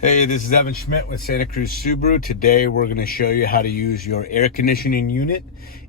Hey, this is Evan Schmidt with Santa Cruz Subaru. Today we're going to show you how to use your air conditioning unit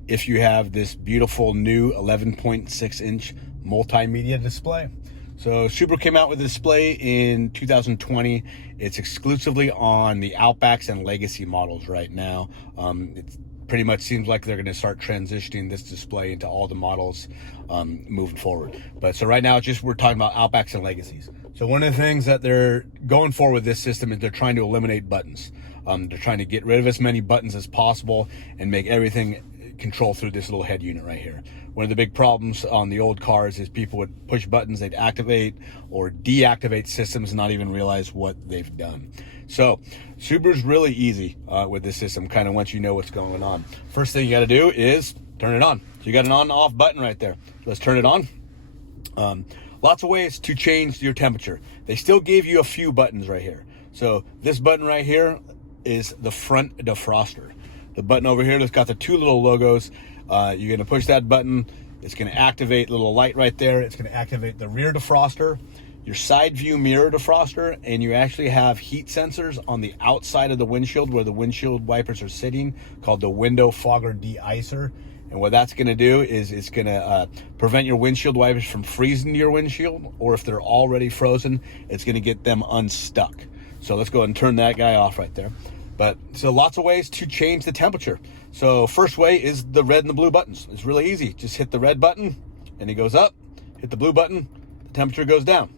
if you have this beautiful new 11.6 inch multimedia display. So Subaru came out with a display in 2020. It's exclusively on the Outbacks and Legacy models right now. It pretty much seems like they're going to start transitioning this display into all the models moving forward. But so right now we're talking about Outbacks and Legacies. So one of the things that they're going for with this system is they're trying to eliminate buttons. They're trying to get rid of as many buttons as possible and make everything control through this little head unit right here. One of the big problems on the old cars is people would push buttons, they'd activate or deactivate systems and not even realize what they've done. So Subaru's really easy with this system, kind of once you know what's going on. First thing you got to do is turn it on. So you got an on and off button right there. So let's turn it on. Lots of ways to change your temperature. They still gave you a few buttons right here. So this button right here is the front defroster. The button over here that's got the two little logos, you're gonna push that button. It's gonna activate a little light right there. It's gonna activate the rear defroster, your side view mirror defroster, and you actually have heat sensors on the outside of the windshield where the windshield wipers are sitting, called the window fogger de-icer. And what that's going to do is it's going to prevent your windshield wipers from freezing your windshield, or if they're already frozen, it's going to get them unstuck. So let's go ahead and turn that guy off right there. But so lots of ways to change the temperature. So first way is the red and the blue buttons. It's really easy. Just hit the red button and it goes up. Hit the blue button, the temperature goes down.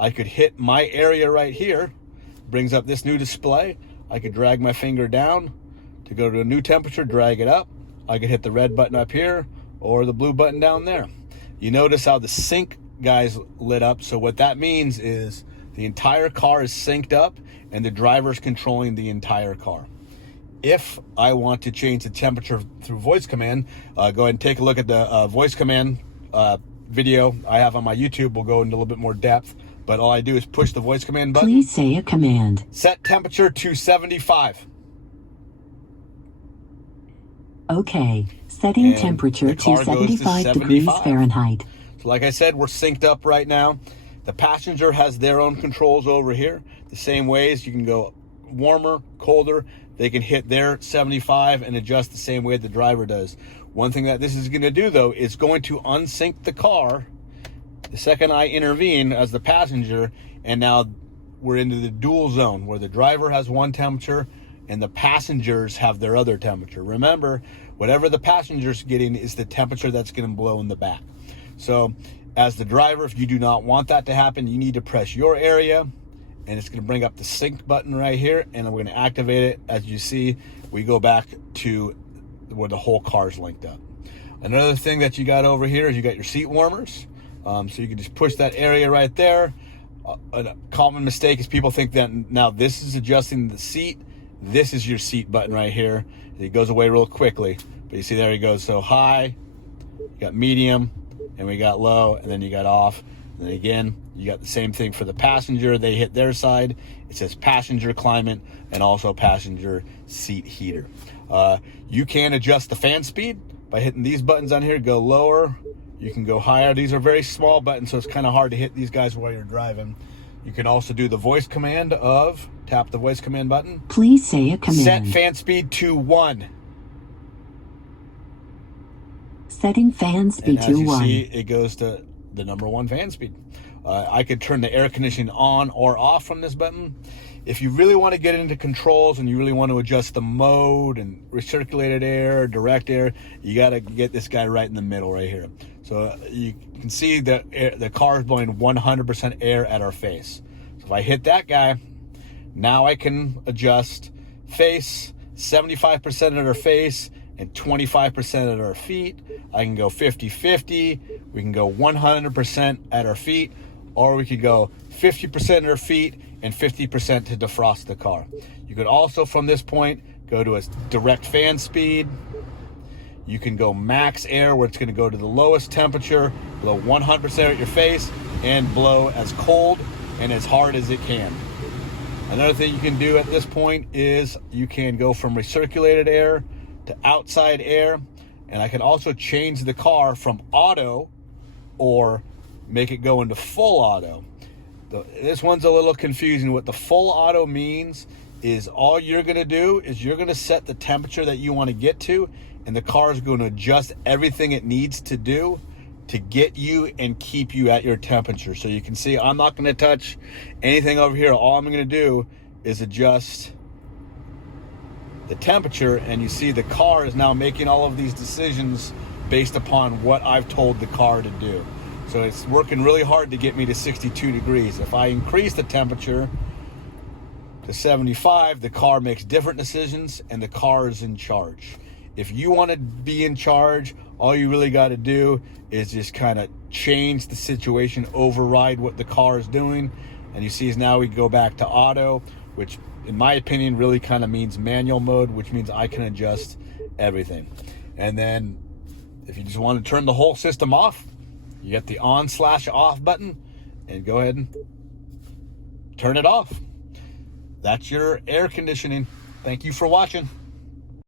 I could hit my area right here, brings up this new display. I could drag my finger down to go to a new temperature, drag it up. I could hit the red button up here or the blue button down there. You notice how the sync guys lit up. So what that means is the entire car is synced up and the driver's controlling the entire car. If I want to change the temperature through voice command, go ahead and take a look at the voice command video I have on my YouTube. We'll go into a little bit more depth, but all I do is push the voice command button. Please say a command. Set temperature to 75. Okay, setting And temperature the car to goes to 75 degrees 75. Fahrenheit. So like I said, we're synced up right now. The passenger has their own controls over here. The same ways you can go warmer, colder. They can hit their 75 and adjust the same way the driver does. One thing that this is going to do though is going to unsync the car the second I intervene as the passenger, and now we're into the dual zone where the driver has one temperature and the passengers have their other temperature. Remember, whatever the passenger's getting is the temperature that's going to blow in the back. So as the driver, if you do not want that to happen, you need to press your area, and it's going to bring up the sync button right here, and we're going to activate it. As you see, we go back to where the whole car is linked up. Another thing that you got over here is you got your seat warmers. So you can just push that area right there. A common mistake is people think that now this is adjusting the seat. This is your seat button right here. It goes away real quickly, but you see there he goes. So high, you got medium, and we got low, and then you got off. And then again, you got the same thing for the passenger. They hit their side. It says passenger climate and also passenger seat heater. You can adjust the fan speed by hitting these buttons on here. Go lower, you can go higher. These are very small buttons, so it's kind of hard to hit these guys while you're driving. You can also do the voice command of, tap the voice command button. Please say a command. Set fan speed to 1. Setting fan speed And to as you 1. see, it goes to the number 1 fan speed. I could turn the air conditioning on or off from this button. If you really want to get into controls and you really want to adjust the mode and recirculated air, direct air, you got to get this guy right in the middle right here. So you can see that the car is blowing 100% air at our face. So if I hit that guy, now I can adjust face, 75% at our face and 25% at our feet. I can go 50-50. We can go 100% at our feet, or we could go 50% at our feet and 50% to defrost the car. You could also, from this point, go to a direct fan speed. You can go max air, where it's going to go to the lowest temperature, blow 100% at your face, and blow as cold and as hard as it can. Another thing you can do at this point is you can go from recirculated air to outside air, and I can also change the car from auto or make it go into full auto. This one's a little confusing. What the full auto means is all you're going to do is you're going to set the temperature that you want to get to, and the car is going to adjust everything it needs to do to get you and keep you at your temperature. So you can see I'm not going to touch anything over here. All I'm going to do is adjust the temperature, and you see the car is now making all of these decisions based upon what I've told the car to do. So it's working really hard to get me to 62 degrees. If I increase the temperature to 75, the car makes different decisions and the car is in charge. If you want to be in charge, all you really got to do is just kind of change the situation, override what the car is doing. And you see now we go back to auto, which in my opinion really kind of means manual mode, which means I can adjust everything. And then if you just want to turn the whole system off, you get the on/off button and go ahead and turn it off. That's your air conditioning. Thank you for watching.